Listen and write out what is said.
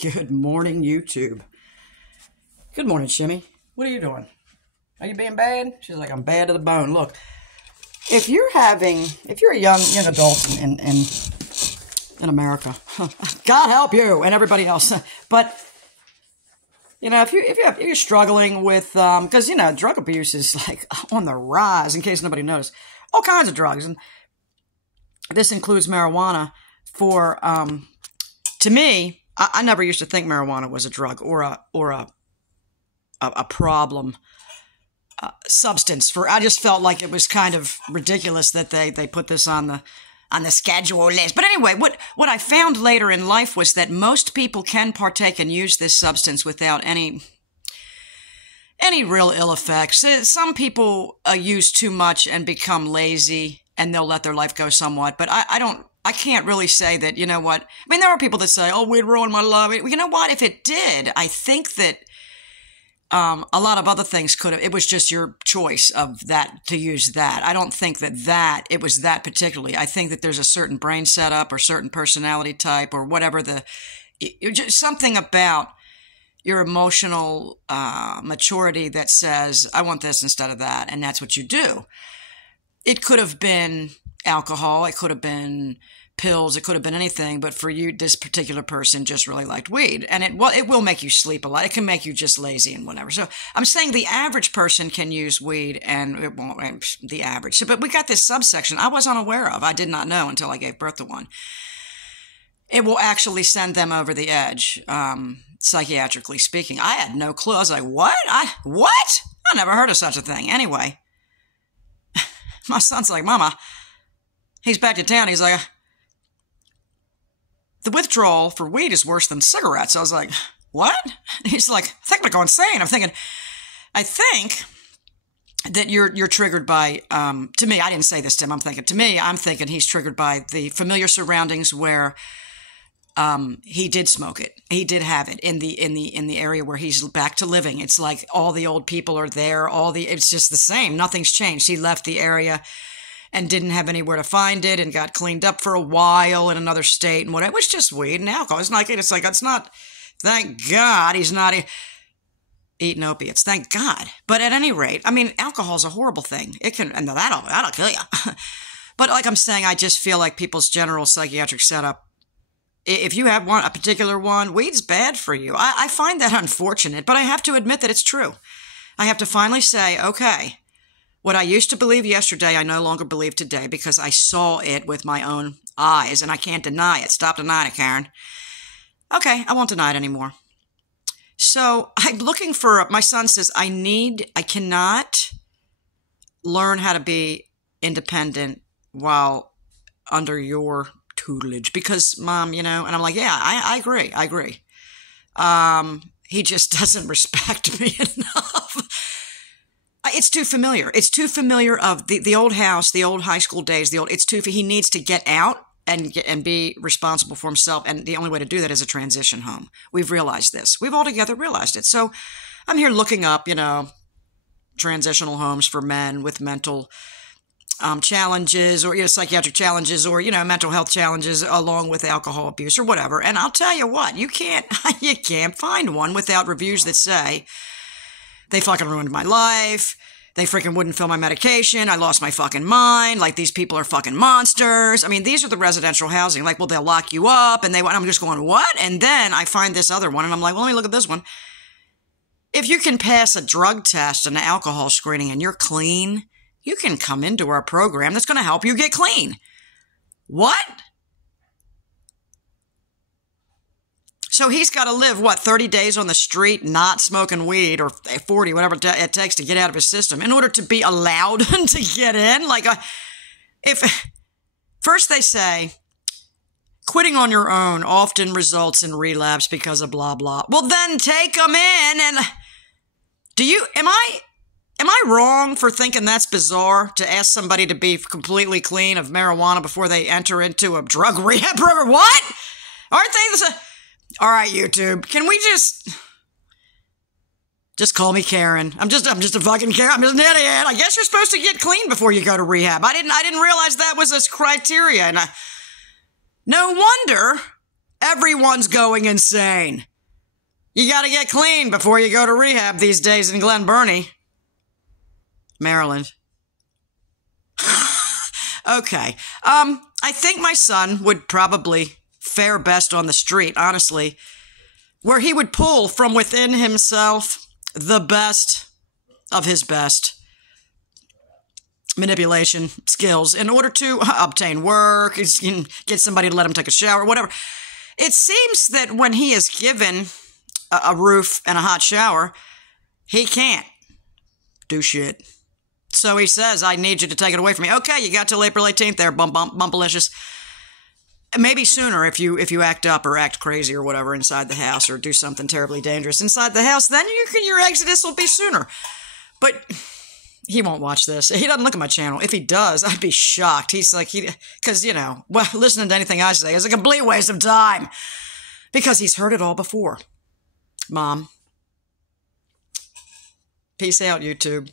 Good morning, YouTube. Good morning, Shimmy. What are you doing? Are you being bad? She's like, I'm bad to the bone. Look, if you're a young adult in America, God help you and everybody else. But if you're struggling with, because drug abuse is like on the rise. In case nobody knows, all kinds of drugs, and this includes marijuana. To me, I never used to think marijuana was a drug or a problem substance. I just felt like it was kind of ridiculous that they put this on the schedule list. But anyway, what I found later in life was that most people can partake and use this substance without any real ill effects. Some people use too much and become lazy, and they'll let their life go somewhat. But I can't really say that, you know what? I mean, there are people that say, oh, weed ruined my life. You know what? If it did, I think that a lot of other things could have. It was just your choice of that to use that. I don't think that it was that particularly. I think that there's a certain brain setup or certain personality type or whatever just something about your emotional maturity that says, I want this instead of that, and that's what you do. It could have been alcohol, it could have been pills, it could have been anything, but for you, this particular person just really liked weed, and it will make you sleep a lot. It can make you just lazy and whatever. So I'm saying the average person can use weed, and it won't the average. So, but we got this subsection I was unaware of. I did not know until I gave birth to one. It will actually send them over the edge, psychiatrically speaking. I had no clue. I was like, what? What? I never heard of such a thing. Anyway, my son's like, Mama, he's back to town. He's like, the withdrawal for weed is worse than cigarettes. I was like, what? He's like, I think I'm going insane. I'm thinking, I think that you're triggered by, to me, I didn't say this to him. I'm thinking he's triggered by the familiar surroundings where he did smoke it. He did have it in the area where he's back to living. It's like all the old people are there. It's just the same. Nothing's changed. He left the area and didn't have anywhere to find it and got cleaned up for a while in another state and whatever. It was just weed and alcohol. It's not, thank God he's not eating opiates. Thank God. But at any rate, I mean, alcohol is a horrible thing. It can, and that'll kill you. But like I'm saying, I just feel like people's general psychiatric setup, if you have a particular one, weed's bad for you. I find that unfortunate, but I have to admit that it's true. I have to finally say, okay, what I used to believe yesterday, I no longer believe today because I saw it with my own eyes, and I can't deny it. Stop denying it, Karen. Okay, I won't deny it anymore. So I'm looking for, my son says, I cannot learn how to be independent while under your tutelage because, Mom, and I'm like, yeah, I agree. He just doesn't respect me enough. It's too familiar. It's too familiar of the old house, the old high school days, he needs to get out and be responsible for himself. And the only way to do that is a transition home. We've realized this. We've all together realized it. So I'm here looking up, transitional homes for men with mental challenges or psychiatric challenges or mental health challenges along with alcohol abuse or whatever. And I'll tell you what, you can't find one without reviews that say they fucking ruined my life. They freaking wouldn't fill my medication. I lost my fucking mind. Like, these people are fucking monsters. I mean, these are the residential housing. Like, well, they'll lock you up and I'm just going, what? And then I find this other one and I'm like, well, let me look at this one. If you can pass a drug test and an alcohol screening and you're clean, you can come into our program that's going to help you get clean. What? So he's got to live, 30 days on the street not smoking weed or 40, whatever it takes to get out of his system in order to be allowed to get in? Like, first they say, quitting on your own often results in relapse because of blah, blah. Well, then take them in and am I wrong for thinking that's bizarre to ask somebody to be completely clean of marijuana before they enter into a drug rehab program? What? Aren't they all right, YouTube, can we just call me Karen? I'm just a fucking Karen. I'm just an idiot. I guess you're supposed to get clean before you go to rehab. I didn't realize that was a criteria. And no wonder everyone's going insane. You got to get clean before you go to rehab these days in Glen Burnie, Maryland. Okay. I think my son would probably fare best on the street, honestly, where he would pull from within himself the best of his best manipulation skills in order to obtain work, get somebody to let him take a shower, whatever. It seems that when he is given a roof and a hot shower, he can't do shit. So he says, I need you to take it away from me. Okay, you got till April 18th there, bumpalicious. Maybe sooner if you act up or act crazy or whatever inside the house or do something terribly dangerous inside the house, then your exodus will be sooner. But he won't watch this. He doesn't look at my channel. If he does, I'd be shocked. He's like, because, listening to anything I say is a complete waste of time because he's heard it all before. Mom. Peace out, YouTube.